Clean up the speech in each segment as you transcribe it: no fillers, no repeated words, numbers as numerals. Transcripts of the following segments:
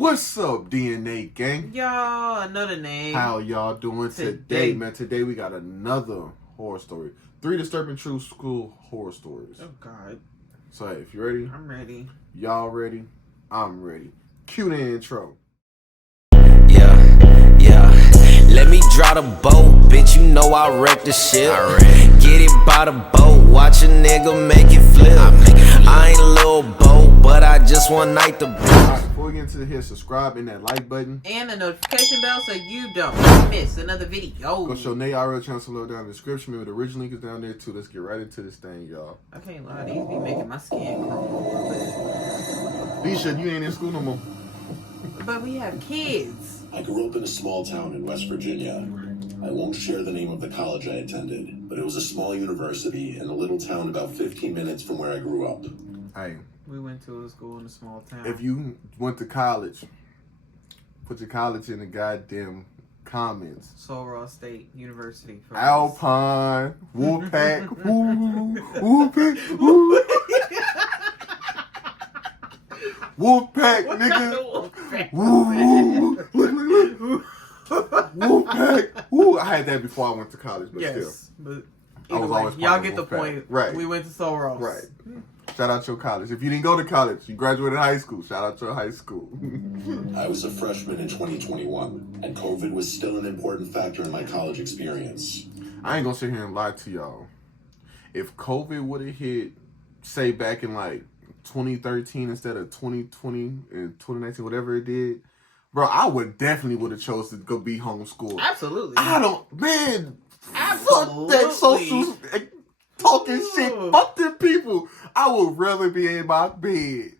What's up, D&A gang? Y'all, another name. How y'all doing today, man? Today we got another horror story. 3 disturbing true school horror stories. Oh, God. So, hey, if you ready? I'm ready. Y'all ready? I'm ready. Cue the intro. Yeah. Let me draw the boat, bitch. You know I wreck the shit. Get it by the boat, watch a nigga make it flip. I ain't a little boat, but I just one night to. Alright, before we get into here, subscribe and that like button. And the notification bell so you don't miss another video. Go show NaeYT channel below down in the description. Remember, the original link is down there too. Let's get right into this thing, y'all. I can't lie, these be making my skin crawl. Nisha, you ain't in school no more. But we have kids. I grew up in a small town in West Virginia. I won't share the name of the college I attended, but it was a small university in a little town about 15 minutes from where I grew up. Hey, We went to a school in a small town. if you went to college, put your college in the goddamn comments. Sorrel State University. For Alpine, Wolfpack, woo, Wolfpack, woo. Wolfpack, nigga. Woo, look. Wolfpack, woo. I had that before I went to college, but still. Yes, but I was always y'all part get of the Wolfpack. point. Right. We went to Sorrel. Right. Shout out your college. If you didn't go to college, you graduated high school. Shout out your high school. I was a freshman in 2021, and COVID was still an important factor in my college experience. I ain't gonna sit here and lie to y'all. If COVID would have hit, say back in like 2013 instead of 2020 and 2019, whatever it did, bro, I would have chose to go be homeschooled. Absolutely. I don't, man. Fuck Absolutely. that social talking shit. Fuck them people. I would rather be in my bed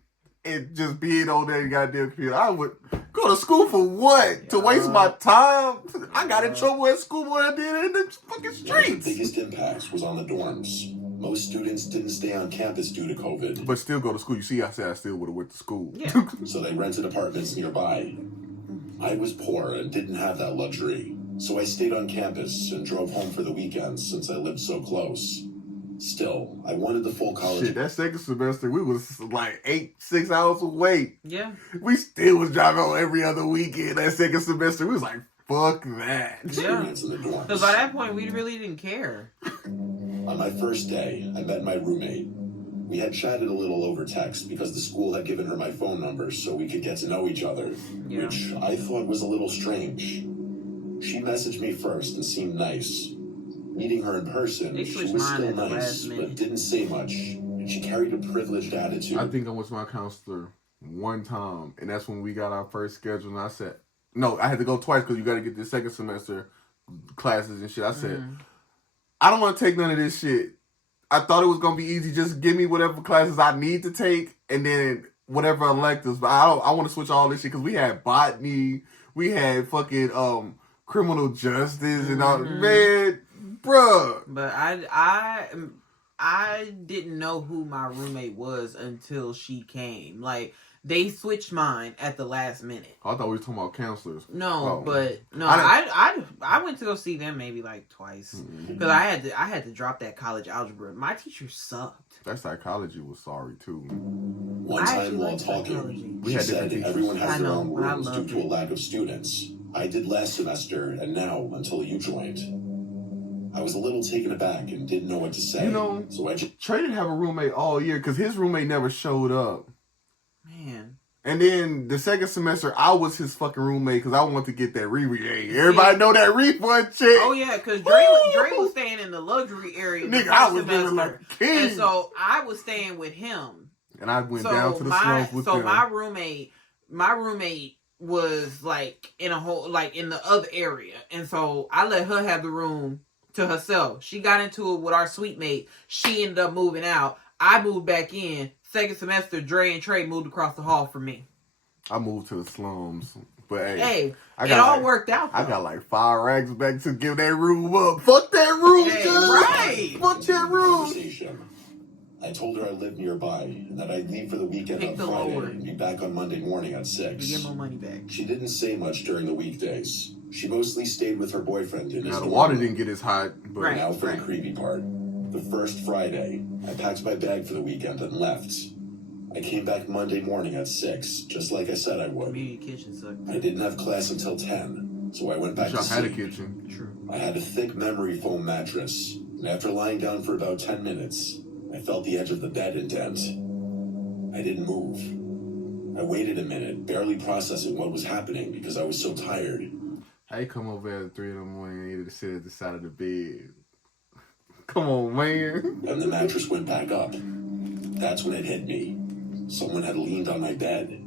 and just being on that goddamn computer. I would go to school for what? To waste my time? I got in trouble at school more than I did in the fucking One of streets. the biggest impacts was on the dorms. Most students didn't stay on campus due to COVID, But still go to school. You see, I said I still would have went to school. Yeah. so they rented apartments nearby. I was poor and didn't have that luxury, so I stayed on campus and drove home for the weekends since I lived so close. Still, I wanted the full college. Shit, that second semester, we was like 6 hours away. Yeah. We still was driving home every other weekend that second semester. We was like, fuck that. experience in the dorms. Because by that point, we really didn't care. On my first day, I met my roommate. We had chatted a little over text because the school had given her my phone number so we could get to know each other, Yeah. which I thought was a little strange. She messaged me first and seemed nice. Meeting her in person, They she switched was mine still at the nice, last minute. but didn't say much, and she carried a privileged attitude. I think I went to my counselor one time, and that's when we got our first schedule, and I said, no, I had to go twice because you got to get the second semester classes and shit. I said, I don't want to take none of this shit. I thought it was going to be easy. Just give me whatever classes I need to take, and then whatever electives. But I want to switch all this shit because we had botany, we had fucking criminal justice, and all. Man, bruh. But I didn't know who my roommate was until she came. Like, they switched mine at the last minute. I thought we were talking about counselors. No, Oh. but no, I I went to go see them maybe like twice because I had to drop that college algebra. My teacher sucked. That psychology was sorry, too. One I time actually while like talking, psychology. We she had said different teachers. everyone has I their know, own but I rules due loved to a it. lack of students. I did last semester and now until you joined. I was a little taken aback and didn't know what to say. You know, so I just Trey didn't have a roommate all year because his roommate never showed up. Man, And then the second semester, I was his fucking roommate because I wanted to get that refund. Everybody know that refund check. oh yeah, because Dre was staying in the luxury area. the Nigga, first I was semester. living like a king. And so I was staying with him. And I went down to the slums with him. my roommate was like in a whole, like in the other area, and so I let her have the room to herself. She got into it with our suite mate. She ended up moving out. I moved back in. Second semester, Dre and Trey moved across the hall from me. I moved to the slums. But Hey, I it got all like- worked out. I though. got like 5 racks back to give that room up. Fuck that room, Hey, cuz. right. Fuck that room. conversation. I told her I lived nearby and that I'd leave for the weekend Pick on the Friday lower. and be back on Monday morning at 6. You get my money back. She didn't say much during the weekdays. She mostly stayed with her boyfriend in his Now, the dorm water room. didn't get as hot, but Right. Now for the creepy part. The first Friday, I packed my bag for the weekend and left. I came back Monday morning at 6, just like I said I would. Community kitchen sucked. I didn't have class until 10, so I went back to Y'all had a sleep. kitchen. True. I had a thick memory foam mattress, and after lying down for about 10 minutes, I felt the edge of the bed indent. I didn't move. I waited a minute, barely processing what was happening because I was so tired. How you come over at 3 in the morning and you to sit at the side of the bed? Come on, man. And the mattress went back up. That's when it hit me. Someone had leaned on my bed.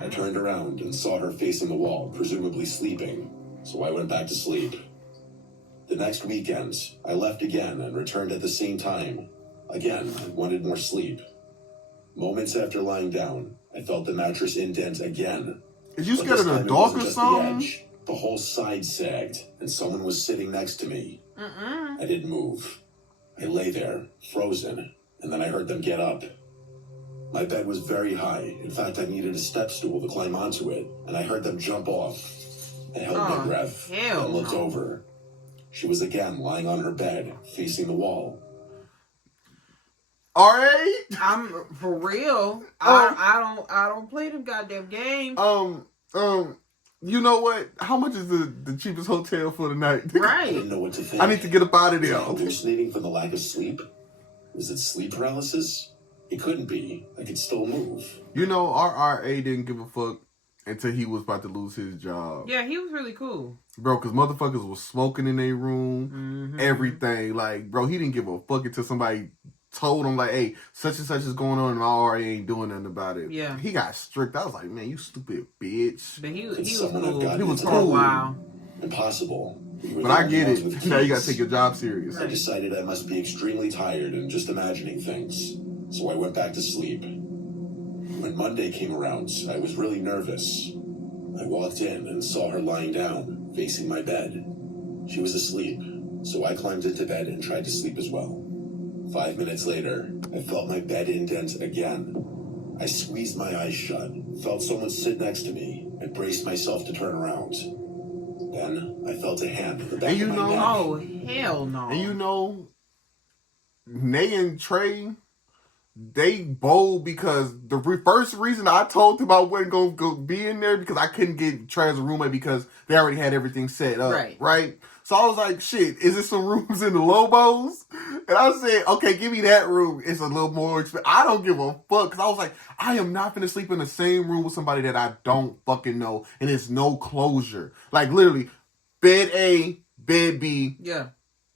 I turned around and saw her facing the wall, presumably sleeping, so I went back to sleep. The next weekend, I left again and returned at the same time. Again, I wanted more sleep. Moments after lying down, I felt the mattress indent again. Is you But scared this of the time it dark wasn't or just the something? edge. The whole side sagged, and someone was sitting next to me. I didn't move. I lay there, frozen, and then I heard them get up. My bed was very high. In fact, I needed a step stool to climb onto it, and I heard them jump off. I held my breath hell and looked no. over. She was again lying on her bed, facing the wall. Alright. I'm for real. I don't play them goddamn games. You know what? How much is the cheapest hotel for the night? I Right. didn't know what to think. I need to get up out of Was I there. hallucinating from the lack of sleep? Was it sleep paralysis? It couldn't be. I could still move. You know, our RA didn't give a fuck until he was about to lose his job. Yeah, he was really cool. Bro, because motherfuckers was smoking in their room, Mm-hmm. everything. Like, bro, he didn't give a fuck until somebody told him, like, hey, such and such is going on, and our RA ain't doing nothing about it. Yeah. He got strict. I was like, man, you stupid bitch. But he was someone have cool. gotten He was for a cool. while. Impossible. We were But the I only get ones it. with Now you gotta keys. take your job serious. I decided I must be extremely tired and just imagining things, so I went back to sleep. When Monday came around, I was really nervous. I walked in and saw her lying down, facing my bed. She was asleep, so I climbed into bed and tried to sleep as well. 5 minutes later, I felt my bed indent again. I squeezed my eyes shut, felt someone sit next to me, and braced myself to turn around. Then I felt a hand at the back And you of my know- neck. Oh hell no. And you know, Nay and Trey, they bold because the first reason I told them I wasn't going to go be in there because I couldn't get Trey as a roommate because they already had everything set up. Right? So I was like, shit, is there some rooms in the Lobos? And I said, okay, give me that room. It's a little more expensive. I don't give a fuck. Because I was like, I am not going to sleep in the same room with somebody that I don't fucking know. And it's no closure. Like, literally, bed A, bed B, Yeah.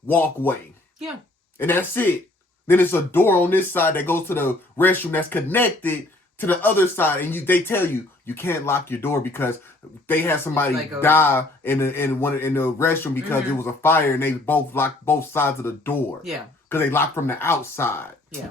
walkway. Yeah. And that's it. Then it's a door on this side that goes to the restroom that's connected to the other side. And they tell you, you can't lock your door because they had somebody Like a- die in the restroom because it was a fire and they both locked both sides of the door. Yeah. Because they locked from the outside. Yeah.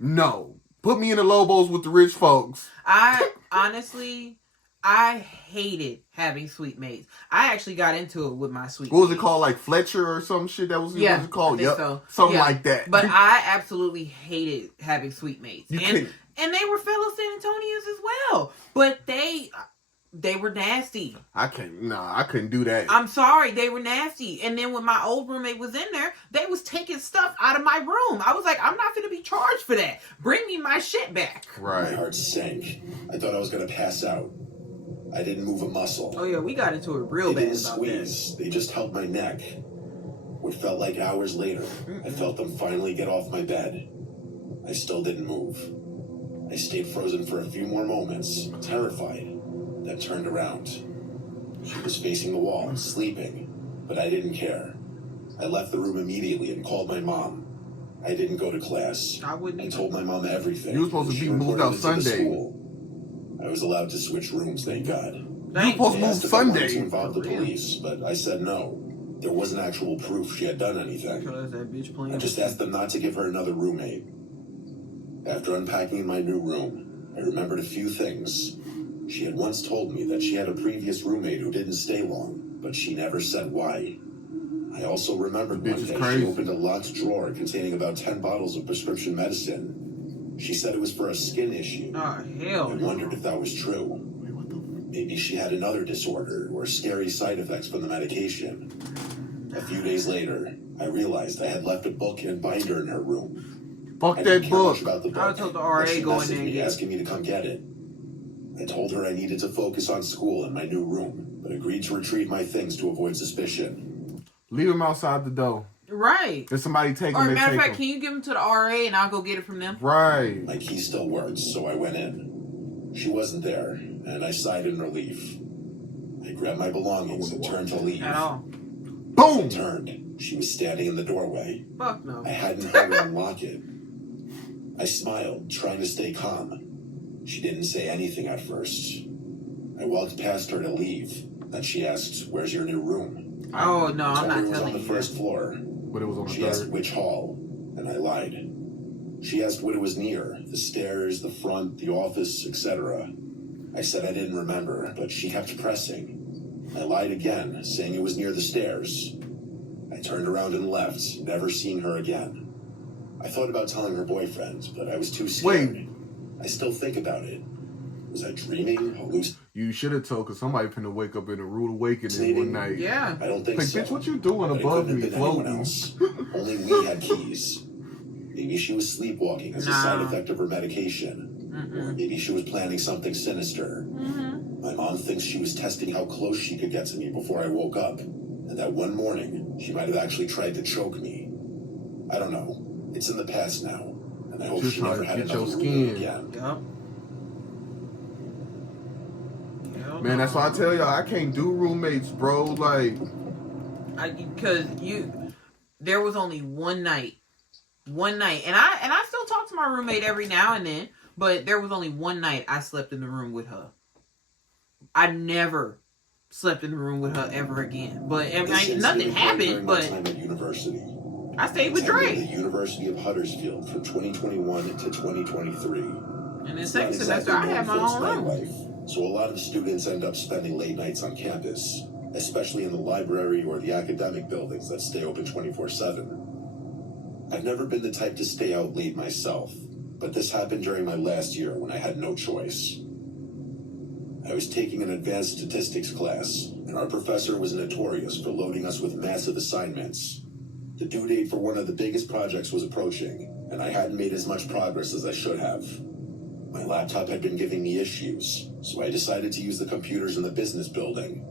No. Put me in the Lobos with the rich folks. I honestly, I hated having suite mates. I actually got into it with my suite. What was it mates. called? Like Fletcher or some shit that was Yeah, what was it called? I think Yep. so. Something Yeah. like that. But I absolutely hated having suite mates. You and couldn't- and they were fellow San Antonians as well. But they were nasty. I couldn't do that. I'm sorry, they were nasty. And then when my old roommate was in there, they was taking stuff out of my room. I was like, I'm not going to be charged for that. Bring me my shit back. My Right. heart sank. I thought I was going to pass out. I didn't move a muscle. Oh yeah, we got into it real They bad didn't about squeeze. They just held my neck. What felt like hours later, I felt them finally get off my bed. I still didn't move. I stayed frozen for a few more moments, terrified, then turned around. She was facing the wall, sleeping, but I didn't care. I left the room immediately and called my mom. I didn't go to class. I wouldn't I either. told my mom everything. You were supposed to She be moved reported out it to the Sunday. school. I was allowed to switch rooms, thank God. You Thank supposed They to move asked if I wanted to Sunday. involve the For real. police, but I said no. There wasn't actual proof she had done anything. Because that bitch playing. I just asked them not to give her another roommate. After unpacking in my new room, I remembered a few things. She had once told me that she had a previous roommate who didn't stay long, but she never said why. I also remembered Bitch one is day crazy. she opened a locked drawer containing about 10 bottles of prescription medicine. She said it was for a skin issue. Oh hell. I wondered if that was true. Maybe she had another disorder or scary side effects from the medication. A few days later, I realized I had left a book and binder in her room. Fuck I that didn't care much book. about the book. I told the RA but she go in messaged there and me get it. asking me to come get it. I told her I needed to focus on school in my new room, but agreed to retrieve my things to avoid suspicion. Leave them outside the door. Right. If somebody take Or them, they matter of take fact, them. can you give them to the RA and I'll go get it from them? Right. My key still worked, so I went in. She wasn't there, and I sighed in relief. I grabbed my belongings and turned to leave. At all. Boom! I turned. She was standing in the doorway. Fuck no. I hadn't heard her unlock it. I smiled, trying to stay calm. She didn't say anything at first. I walked past her to leave. Then she asked, "Where's your new room?" Oh no, I I'm told her not it was on telling the you. first floor. But it was on the She asked third. which hall, and I lied. She asked what it was near, the stairs, the front, the office, etc. I said I didn't remember, but she kept pressing. I lied again, saying it was near the stairs. I turned around and left, never seeing her again. I thought about telling her boyfriend, but I was too scared. Wait. I still think about it. Was I dreaming, hallucinating? You should have told, because somebody finna wake up in a rude awakening one night. Yeah. I don't think Like, so. bitch, what you doing But it above couldn't me, have been anyone floating? else. Only we had keys. Maybe she was sleepwalking as a side effect of her medication. Or maybe she was planning something sinister. My mom thinks she was testing how close she could get to me before I woke up. And that one morning, she might have actually tried to choke me. I don't know. It's in the past now. And I hope Just she trying never to had get your another skin. roommate again. Yup. Man, that's why I tell y'all, I can't do roommates, bro. Like, Because there was only one night, and I still talk to my roommate every now and then, but there was only one night I slept in the room with her. I never slept in the room with her ever again. But This nothing incident occurred during happened. my But time at university. I stayed with I attended Dre. the University of Huddersfield from 2021 to 2023. And in It's second not semester, exactly I had my known for its own room. nightlife, so a lot of students end up spending late nights on campus, especially in the library or the academic buildings that stay open 24/7. I've never been the type to stay out late myself, but this happened during my last year when I had no choice. I was taking an advanced statistics class, and our professor was notorious for loading us with massive assignments. The due date for one of the biggest projects was approaching, and I hadn't made as much progress as I should have. My laptop had been giving me issues, so I decided to use the computers in the business building.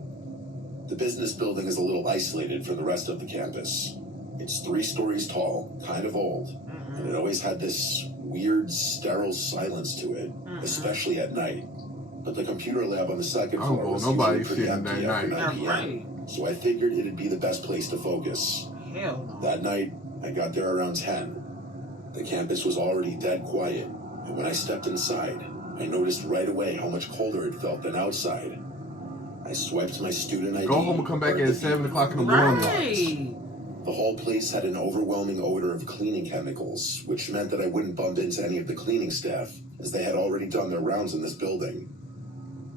The business building is a little isolated from the rest of the campus. It's 3 stories tall, kind of old, and it always had this weird, sterile silence to it, especially at night. But the computer lab on the second I don't floor go was nobody usually pretty sitting that empty after night. 9 p.m. Right. So I figured it'd be the best place to focus. Hell no. That night, I got there around 10. The campus was already dead quiet, and when I stepped inside, I noticed right away how much colder it felt than outside. I swiped my student ID. go home and come back heard at the 7 beep o'clock in the of morning. Right. The whole place had an overwhelming odor of cleaning chemicals, which meant that I wouldn't bump into any of the cleaning staff, as they had already done their rounds in this building.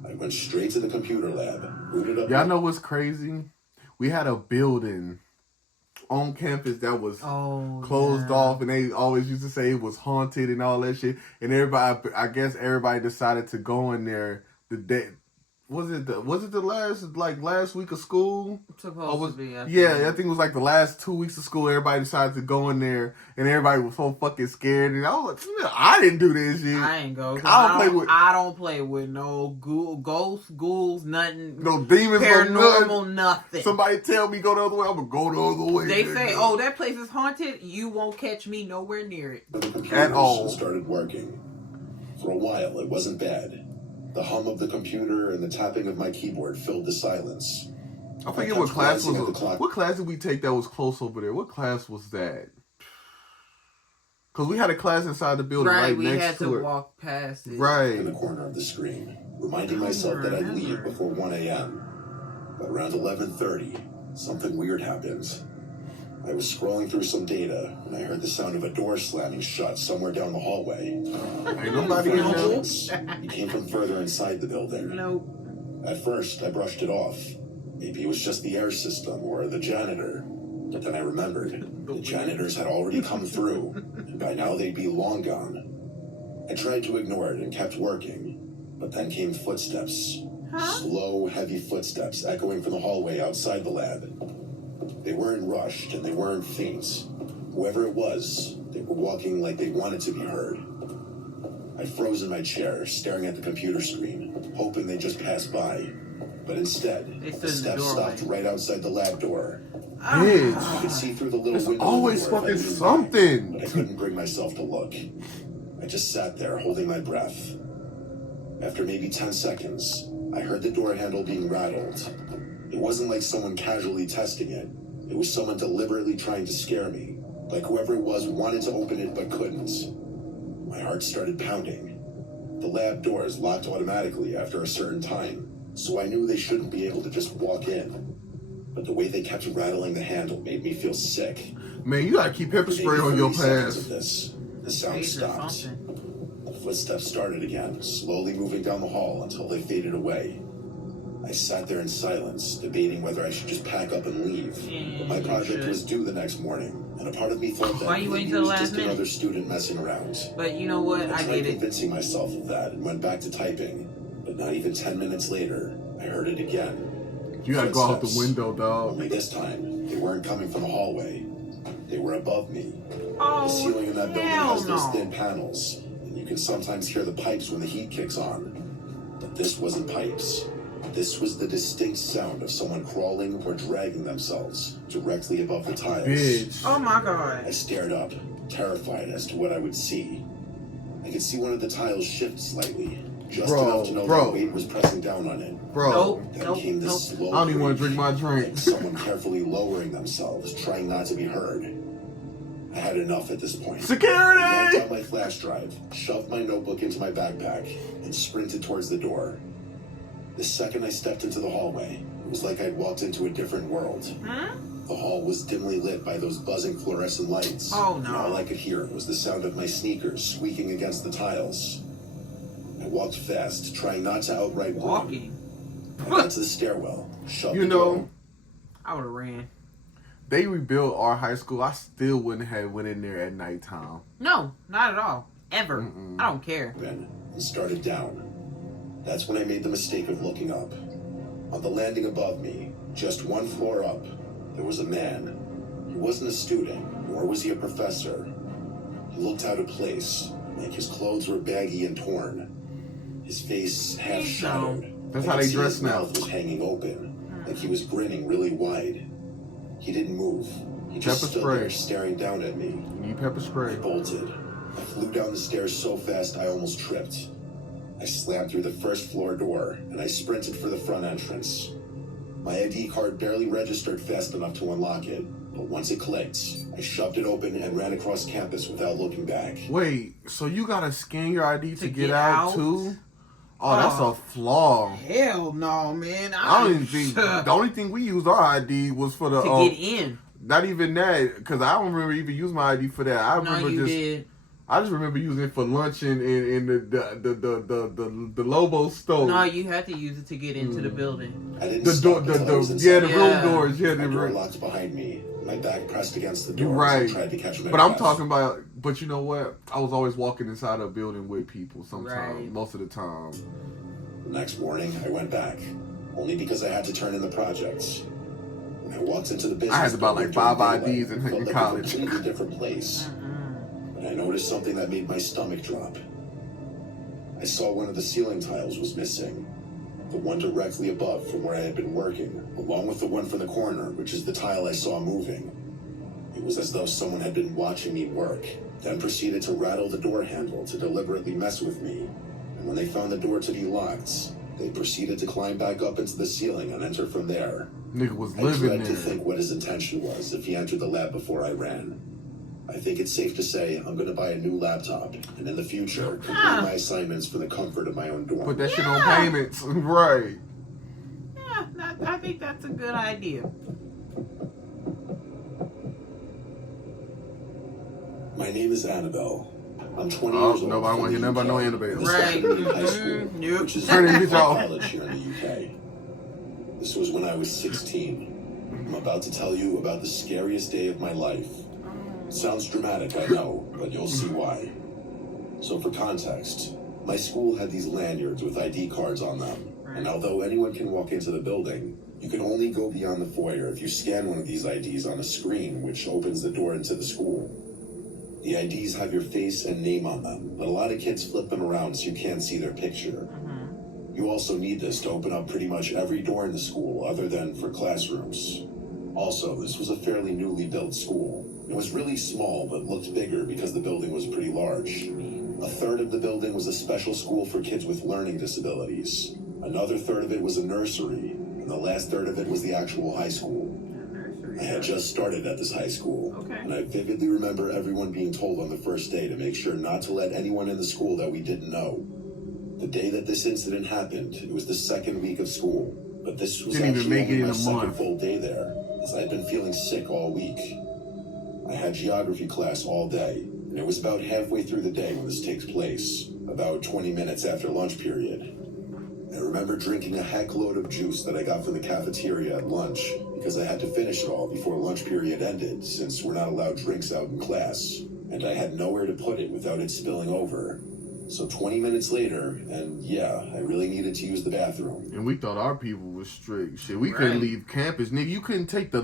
I went straight to the computer lab, booted up. Y'all know what's crazy? We had a building on campus that was closed off, and they always used to say it was haunted and all that shit. And everybody, I guess everybody decided to go in there the day. Was it the last week of school? Supposed to be. I think it was like the last 2 weeks of school. Everybody decided to go in there, and everybody was so fucking scared. And I was like, I didn't do this shit. I ain't go. I don't play with no ghosts, ghouls, nothing. No demons, paranormal, nothing. Somebody tell me go the other way, I'm gonna go the other way. They say, "Oh, that place is haunted." You won't catch me nowhere near it The computers at all. started working. For a while, it wasn't bad. The hum of the computer and the tapping of my keyboard filled the silence. I forget what class was. What class did we take that was close over there? What class was that? Because we had a class inside the building right we next had to it. walk past it. In Right. the corner of the screen, reminding myself that I'd leave before 1 a.m. But around 11:30, something weird happened. I was scrolling through some data when I heard the sound of a door slamming shut somewhere down the hallway. Ain't nobody in there. It came from further inside the building. Nope. At first, I brushed it off. Maybe it was just the air system or the janitor. But then I remembered. The janitors had already come through, and by now they'd be long gone. I tried to ignore it and kept working, but then came footsteps. Slow, heavy footsteps echoing from the hallway outside the lab. They weren't rushed and they weren't faint. Whoever it was They were walking like they wanted to be heard. I froze in my chair, staring at the computer screen, hoping they just passed by. But instead, the steps stopped right outside the lab door. Bitch. I could see through the little There's window. always door if I fucking leaned something. back, but I couldn't bring myself to look. I just sat there, holding my breath. After maybe 10 seconds, I heard the door handle being rattled. It wasn't like someone casually testing it. It was someone deliberately trying to scare me. Like whoever it was wanted to open it but couldn't. My heart started pounding. The lab doors locked automatically after a certain time, so I knew they shouldn't be able to just walk in. But the way they kept rattling the handle made me feel sick. Man, you gotta keep pepper spray on your pass. The sound stopped. The footsteps started again, slowly moving down the hall until they faded away. I sat there in silence, debating whether I should just pack up and leave. But my project was due the next morning, and a part of me thought that Why you waiting it till the was last just minute? another student messing around. But you know what? I tried get it. convincing myself of that and went back to typing. But not even 10 minutes later, I heard it again. You gotta go out the Footsteps. window, dog. Only this time, they weren't coming from the hallway. They were above me. Oh, The ceiling in that building hell has those no. thin panels, and you can sometimes hear the pipes when the heat kicks on. But this wasn't pipes. This was the distinct sound of someone crawling or dragging themselves directly above the tiles. Bitch. Oh my god. I stared up, terrified as to what I would see. I could see one of the tiles shift slightly, just enough to know that weight was pressing down on it. Bro. Then came this slow I don't even want to creak, drink my drink. like someone carefully lowering themselves, trying not to be heard. I had enough at this point. I Security! yanked out my flash drive, shoved my notebook into my backpack, and sprinted towards the door. The second I stepped into the hallway, it was like I'd walked into a different world. The hall was dimly lit by those buzzing fluorescent lights. Oh, no. And all I could hear was the sound of my sneakers squeaking against the tiles. I walked fast, trying not to outright run. Walking. I got to the stairwell, shut You the know, door. I would have ran. they rebuilt our high school. I still wouldn't have went in there at nighttime. No, not at all. Ever. I don't care. And started down. That's when I made the mistake of looking up. On the landing above me, just one floor up, there was a man. He wasn't a student, nor was he a professor. He looked out of place, like his clothes were baggy and torn. His face half shadowed. That's I how could they see dress his now. mouth was hanging open, like he was grinning really wide. He didn't move. He just Pepper stood spray. there staring down at me. You need pepper I spray. bolted. I flew down the stairs so fast I almost tripped. I slammed through the first floor door, and I sprinted for the front entrance. My ID card barely registered fast enough to unlock it, but once it clicked, I shoved it open and ran across campus without looking back. Wait, so you gotta scan your ID to get get out out? too? Oh, that's a flaw. Hell no, man. I don't even think the only thing we used our ID was for the to get in. not even that, because I don't remember even using my ID for that. I No, remember you just did. I just remember using it for lunch in the Lobo stove. No, you had to use it to get into the building. I didn't The door, stop until I was the inside. room Yeah. doors, yeah, My the door room. locked behind me. My back pressed against the You're door as I right. tried to catch my But I'm breath. talking about. But you know what? I was always walking inside a building with people. Sometimes, Right. most of the time. The next morning, I went back, only because I had to turn in the projects. When I walked into the business I had to buy like building 5 during daylight, IDs it in felt like college. a completely different place. But I noticed something that made my stomach drop. I saw one of the ceiling tiles was missing. The one directly above from where I had been working, along with the one from the corner, which is the tile I saw moving. It was as though someone had been watching me work, then proceeded to rattle the door handle to deliberately mess with me. And when they found the door to be locked, they proceeded to climb back up into the ceiling and enter from there. Nigga was I living dread to there. think what his intention was if he entered the lab before I ran. I think it's safe to say I'm going to buy a new laptop, and in the future, complete my assignments from the comfort of my own dorm. Put that shit on payments, right? Yeah, I think that's a good idea. My name is Annabelle. I'm 20 Oh, years old. nobody from wanna hear the nothing about no UK. Annabelle. This Right. happened in high school, Yep. which is Turn it into y'all. college here in the UK. This was when I was 16. I'm about to tell you about the scariest day of my life. It sounds dramatic, I know, but you'll see why. So for context, my school had these lanyards with ID cards on them. And although anyone can walk into the building, you can only go beyond the foyer if you scan one of these IDs on a screen, which opens the door into the school. The IDs have your face and name on them, but a lot of kids flip them around so you can't see their picture. You also need this to open up pretty much every door in the school other than for classrooms. Also, this was a fairly newly built school. It was really small but looked bigger because the building was pretty large. A third of the building was a special school for kids with learning disabilities. Another third of it was a nursery, and the last third of it was the actual high school. I had just started at this high school, and I vividly remember everyone being told on the first day to make sure not to let anyone in the school that we didn't know. The day that this incident happened, it was the second week of school, but this was Didn't even actually make it only in my a second month. full day there, as I had been feeling sick all week. I had geography class all day, and it was about halfway through the day when this takes place, about 20 minutes after lunch period. I remember drinking a heck load of juice that I got from the cafeteria at lunch because I had to finish it all before lunch period ended, since we're not allowed drinks out in class, and I had nowhere to put it without it spilling over. So 20 minutes later, and yeah, I really needed to use the bathroom. And we thought our people was strict. Shit, we couldn't leave campus, nigga. You couldn't take the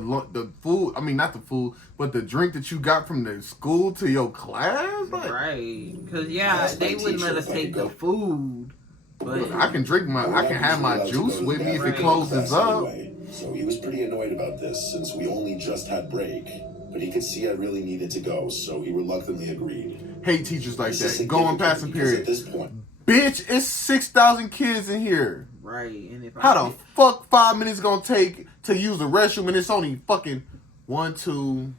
food. I mean, not the food, but the drink that you got from the school to your class. Like, Right, because That's they my wouldn't let teacher us if I take could the go. food. But I can drink I can have my juice with me if it closes up. Anyway, so he was pretty annoyed about this since we only just had break. But he could see I really needed to go, so he reluctantly agreed. Hate teachers like This is that. Going past the significant because period. at this point, Bitch, it's 6,000 kids in here. right, and if How the fuck 5 minutes gonna take to use the restroom and it's only fucking 1, 2,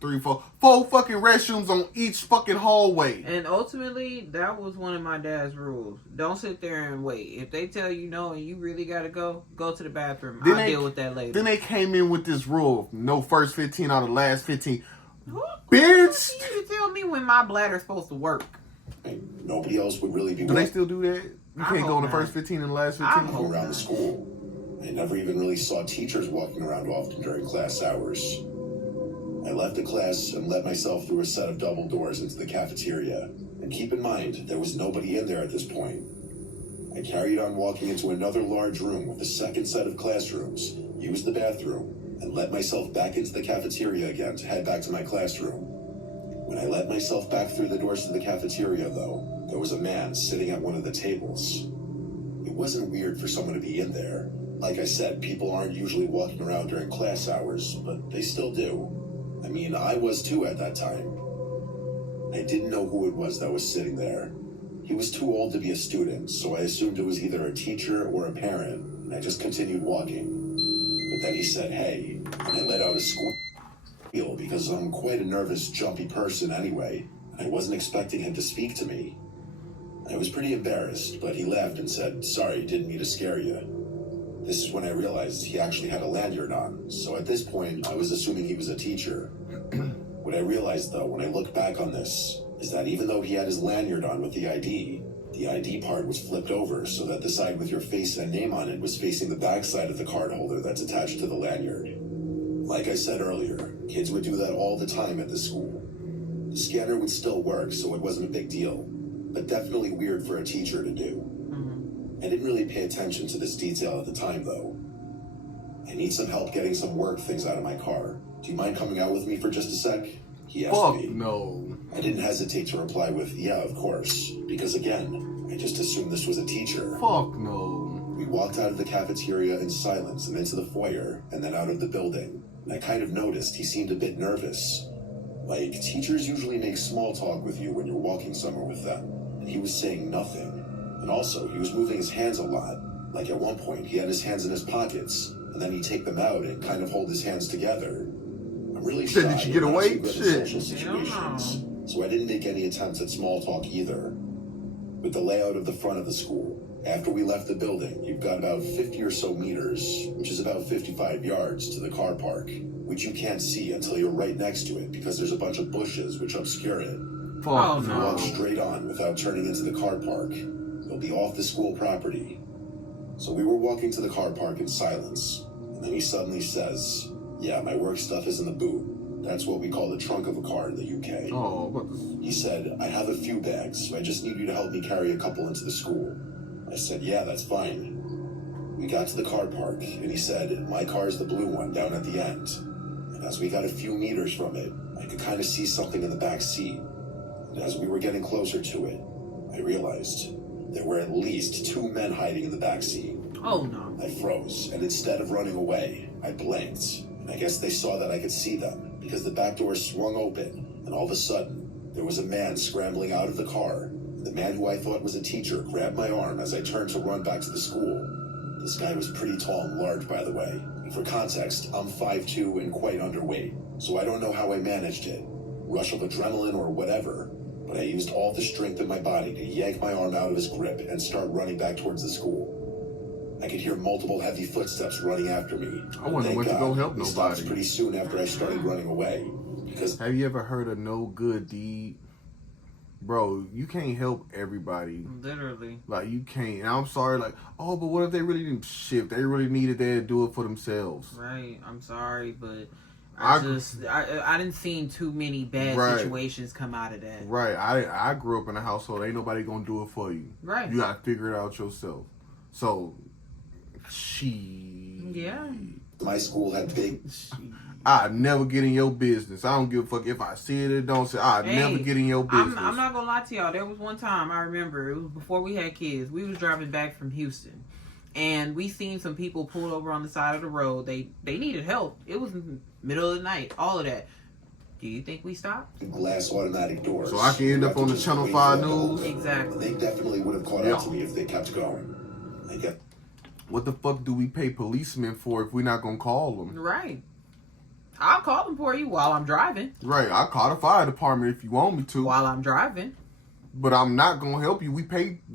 3, 4 fucking restrooms on each fucking hallway. And ultimately, that was one of my dad's rules. Don't sit there and wait. If they tell you no and you really gotta go to the bathroom. I'll deal with that later. Then they came in with this rule: no first 15 out of the last 15. Who Bitch! you tell me when my bladder's supposed to work? nobody else would really be Do they still do that? You I can't go hope in the not. first 15 and the last I 15? hope around the school. I never even really saw teachers walking around often during class hours. I left the class and let myself through a set of double doors into the cafeteria. And keep in mind, there was nobody in there at this point. I carried on walking into another large room with a second set of classrooms, used the bathroom, and let myself back into the cafeteria again to head back to my classroom. When I let myself back through the doors to the cafeteria, though, there was a man sitting at one of the tables. It wasn't weird for someone to be in there. Like I said, people aren't usually walking around during class hours, but they still do. I mean, I was too at that time. I didn't know who it was that was sitting there. He was too old to be a student, so I assumed it was either a teacher or a parent, and I just continued walking. But then he said, "Hey," and I let out a squeal because I'm quite a nervous, jumpy person anyway, and I wasn't expecting him to speak to me. I was pretty embarrassed, but he laughed and said, "Sorry, didn't mean to scare you." This is when I realized he actually had a lanyard on, so at this point, I was assuming he was a teacher. What I realized, though, when I look back on this, is that even though he had his lanyard on with the ID part was flipped over so that the side with your face and name on it was facing the back side of the card holder that's attached to the lanyard. Like I said earlier, kids would do that all the time at the school. The scanner would still work, so it wasn't a big deal, but definitely weird for a teacher to do. I didn't really pay attention to this detail at the time, though. I need some help getting some work things out of my car. Do you mind coming out with me for just a sec? He asked Fuck me. no. I didn't hesitate to reply with, "Yeah, of course," because again, I just assumed this was a teacher. Fuck no. We walked out of the cafeteria in silence and into the foyer, and then out of the building. And I kind of noticed he seemed a bit nervous. Like, teachers usually make small talk with you when you're walking somewhere with them, and he was saying nothing. And also, he was moving his hands a lot. Like at one point, he had his hands in his pockets, and then he'd take them out and kind of hold his hands together. I'm really shy. Did you get and not away? too good at Shit. social situations, so I didn't make any attempts at small talk either. With the layout of the front of the school, after we left the building, you've got about 50 or so meters, which is about 55 yards, to the car park, which you can't see until you're right next to it because there's a bunch of bushes which obscure it. Fuck If you no. walk straight on without turning into the car park, you'll be off the school property. So we were walking to the car park in silence, and then he suddenly says, "Yeah, my work stuff is in the boot. That's what we call the trunk of a car in the UK. Oh, what the... He said, "I have a few bags, so I just need you to help me carry a couple into the school." I said, "Yeah, that's fine." We got to the car park, and he said, "My car's the blue one down at the end." And as we got a few meters from it, I could kind of see something in the back seat. And as we were getting closer to it, I realized there were at least 2 men hiding in the back seat. Oh no. I froze, and instead of running away, I blinked. And I guess they saw that I could see them, because the back door swung open, and all of a sudden, there was a man scrambling out of the car. The man who I thought was a teacher grabbed my arm as I turned to run back to the school. This guy was pretty tall and large, by the way. And for context, I'm 5'2" and quite underweight, so I don't know how I managed it. Rush of adrenaline or whatever, but I used all the strength in my body to yank my arm out of his grip and start running back towards the school. I could hear multiple heavy footsteps running after me. I wouldn't went to go help He stopped nobody. pretty soon after I started running away. Because Have you ever heard of no good deed? Bro, you can't help everybody. Literally. Like, you can't. And I'm sorry, like, oh, but what if they really didn't shift? They really needed that to do it for themselves. Right. I'm sorry, but I I didn't see too many bad Right. situations come out of that. Right. I grew up in a household. Ain't nobody gonna do it for you. Right. You gotta figure it out yourself. So, Yeah. my school had big I never get in your business. I don't give a fuck if I see it or don't see it. I Hey, never get in your business. I'm not gonna lie to y'all. There was one time I remember, it was before we had kids. We was driving back from Houston, and we seen some people pulled over on the side of the road. They needed help. It was in the middle of the night. All of that. Do you think we stopped? glass automatic doors. So I can end up on the Just Channel wait 5 for the whole news? thing. Exactly. They definitely would have caught Yeah. up to me if they kept going. I get What the fuck do we pay policemen for if we're not gonna call them? Right. I'll call them for you while I'm driving. Right, I call the fire department if you want me to, While I'm driving. but I'm not gonna help you. We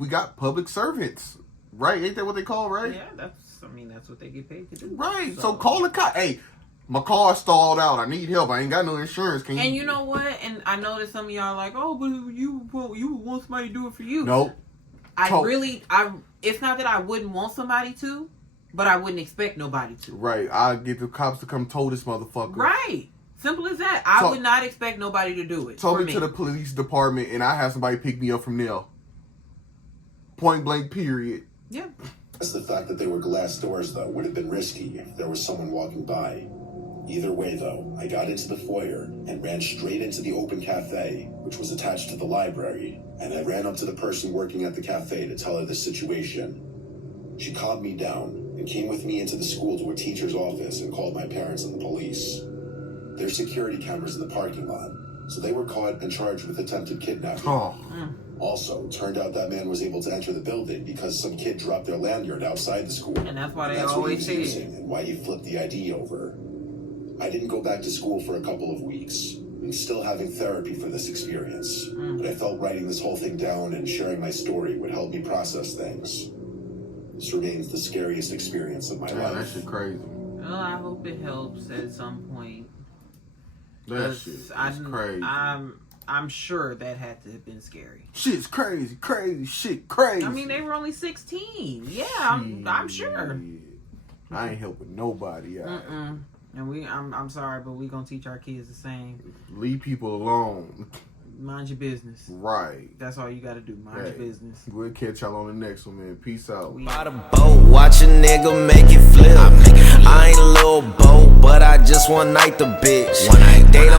got public servants, right? Ain't that what they call, right? Yeah, that's what they get paid to do. Right. So call the cop. Hey, my car stalled out. I need help. I ain't got no insurance. Can And you know what? And I know that some of y'all are like, oh, but you want somebody to do it for you. Nope. It's not that I wouldn't want somebody to, but I wouldn't expect nobody to. Right. I get the cops to come tow this motherfucker. Right. Simple as that. I So- would not expect nobody to do it. Tow for me to the police department, and I have somebody pick me up from there. Point blank. Period. Yeah. That's the fact that they were glass doors, though, would have been risky if there was someone walking by. Either way, though, I got into the foyer and ran straight into the open cafe, which was attached to the library, and I ran up to the person working at the cafe to tell her the situation. She calmed me down and came with me into the school to a teacher's office and called my parents and the police. There's security cameras in the parking lot, so they were caught and charged with attempted kidnapping. Oh. Also, turned out that man was able to enter the building because some kid dropped their lanyard outside the school. And that's why they That's what he always was say using and why he flipped the ID over. I didn't go back to school for a couple of weeks. I'm still having therapy for this experience. But I felt writing this whole thing down and sharing my story would help me process things. This remains the scariest experience of my Man, that life. shit crazy. Well, I hope it helps at some point. That shit is crazy. I'm sure that had to have been scary. Shit's crazy. Crazy. Shit crazy. I mean, they were only 16. Yeah, I'm sure. I ain't helping nobody out. And I'm sorry, but we gonna teach our kids the same. Leave people alone. Mind your business. Right. That's all you gotta do. Mind your business. We'll catch y'all on the next one, man. Peace out. By the boat, watch a nigga make it flip. I ain't a little boat, but I just one night the bitch. They don't